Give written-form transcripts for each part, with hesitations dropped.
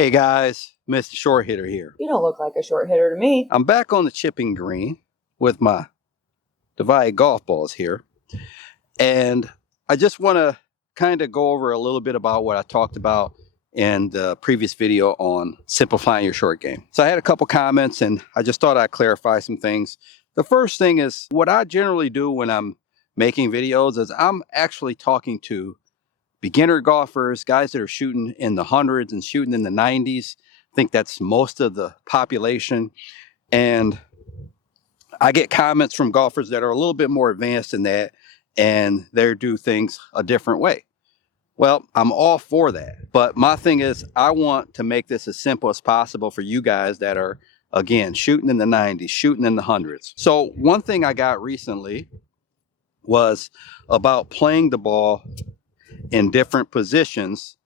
Hey guys, Mr. Short Hitter here. You don't look like a short hitter to me. I'm back on the chipping green with my divided golf balls here. And I just want to kind of go over a little bit about what I talked about in the previous video on simplifying your short game. So I had a couple comments and I just thought I'd clarify some things. The first thing is what I generally do when I'm making videos is I'm actually talking to beginner golfers, guys that are shooting in the hundreds and shooting in the 90s. I think that's most of the population. And I get comments from golfers that are a little bit more advanced than that, and they do things a different way. Well, I'm all for that. But my thing is, I want to make this as simple as possible for you guys that are, again, shooting in the 90s, shooting in the hundreds. So one thing I got recently was about playing the ball in different positions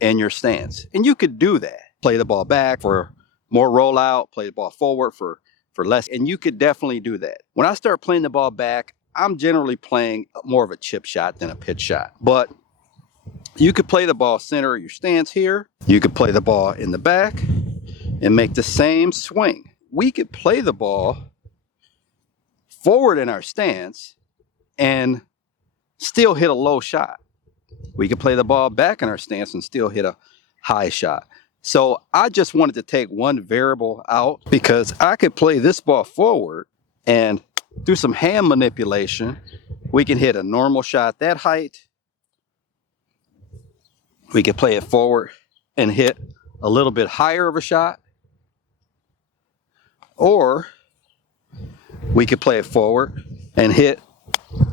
in your stance. And you could do that. Play the ball back for more rollout, play the ball forward for less. And you could definitely do that. When I start playing the ball back, I'm generally playing more of a chip shot than a pitch shot. But you could play the ball center of your stance here. You could play the ball in the back and make the same swing. We could play the ball forward in our stance and still hit a low shot. We could play the ball back in our stance and still hit a high shot. So I just wanted to take one variable out because I could play this ball forward and through some hand manipulation, we can hit a normal shot that height. We could play it forward and hit a little bit higher of a shot. Or we could play it forward and hit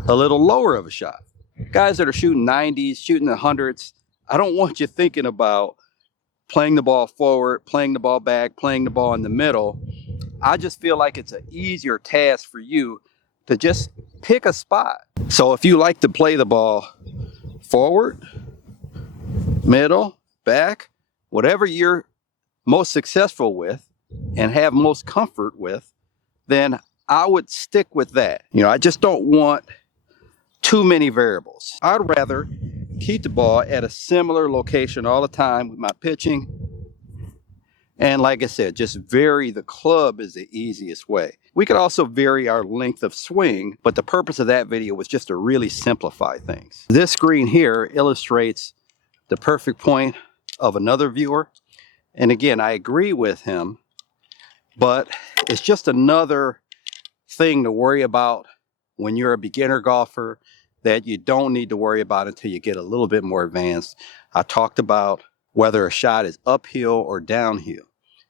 a little lower of a shot. Guys that are shooting 90s, shooting the hundreds, I don't want you thinking about playing the ball forward, playing the ball back, playing the ball in the middle. I just feel like it's an easier task for you to just pick a spot. So if you like to play the ball forward, middle, back, whatever you're most successful with and have most comfort with, then I would stick with that. You know, I just don't want too many variables. I'd rather keep the ball at a similar location all the time with my pitching. And like I said, just vary the club is the easiest way. We could also vary our length of swing, but the purpose of that video was just to really simplify things. This screen here illustrates the perfect point of another viewer. And again, I agree with him, but it's just another thing to worry about when you're a beginner golfer that you don't need to worry about until you get a little bit more advanced. I talked about whether a shot is uphill or downhill.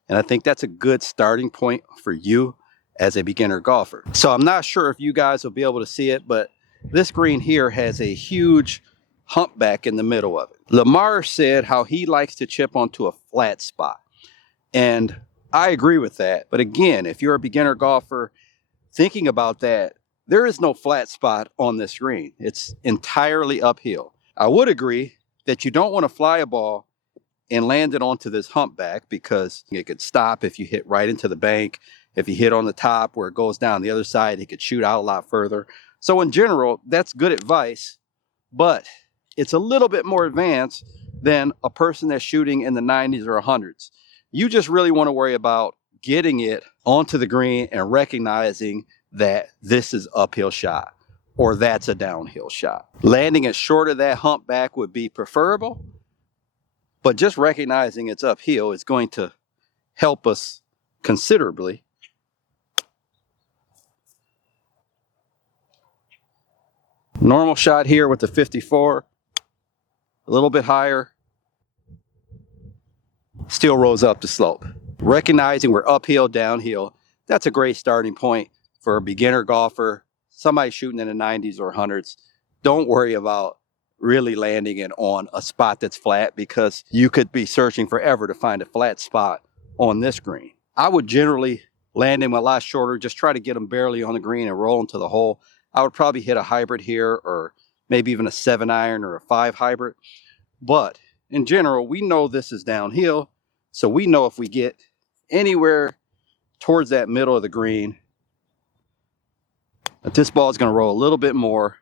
And I think that's a good starting point for you as a beginner golfer. So I'm not sure if you guys will be able to see it, but this green here has a huge humpback in the middle of it. Lamar said how he likes to chip onto a flat spot. And I agree with that. But again, if you're a beginner golfer thinking about that, there is no flat spot on this green. It's entirely uphill. I would agree that you don't want to fly a ball and land it onto this humpback because it could stop if you hit right into the bank. If you hit on the top where it goes down the other side, it could shoot out a lot further. So in general, that's good advice, but it's a little bit more advanced than a person that's shooting in the 90s or 100s. You just really want to worry about getting it onto the green and recognizing that this is uphill shot or that's a downhill shot. Landing it short of that humpback would be preferable, but just recognizing it's uphill is going to help us considerably. Normal shot here with the 54, a little bit higher, still rolls up the slope. Recognizing we're uphill, downhill, that's a great starting point for a beginner golfer, somebody shooting in the 90s or 100s. Don't worry about really landing it on a spot that's flat because you could be searching forever to find a flat spot on this green. I would generally land them a lot shorter, just try to get them barely on the green and roll into the hole. I would probably hit a hybrid here or maybe even a 7-iron or a 5 hybrid. But in general, we know this is downhill. So we know if we get anywhere towards that middle of the green, that this ball is going to roll a little bit more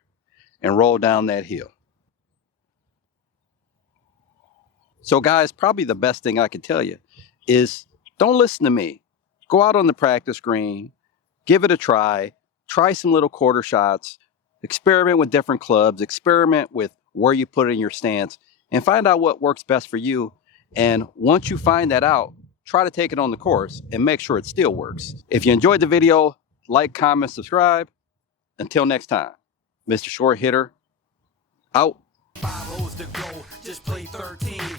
and roll down that hill. So guys, probably the best thing I can tell you is don't listen to me. Go out on the practice green, give it a try some little quarter shots, experiment with different clubs, experiment with where you put it in your stance, and find out what works best for you. And once you find that out, try to take it on the course and make sure it still works. If you enjoyed the video, like, comment, subscribe. Until next time, Mr. Short Hitter, out. 5 holes to go, just play 13.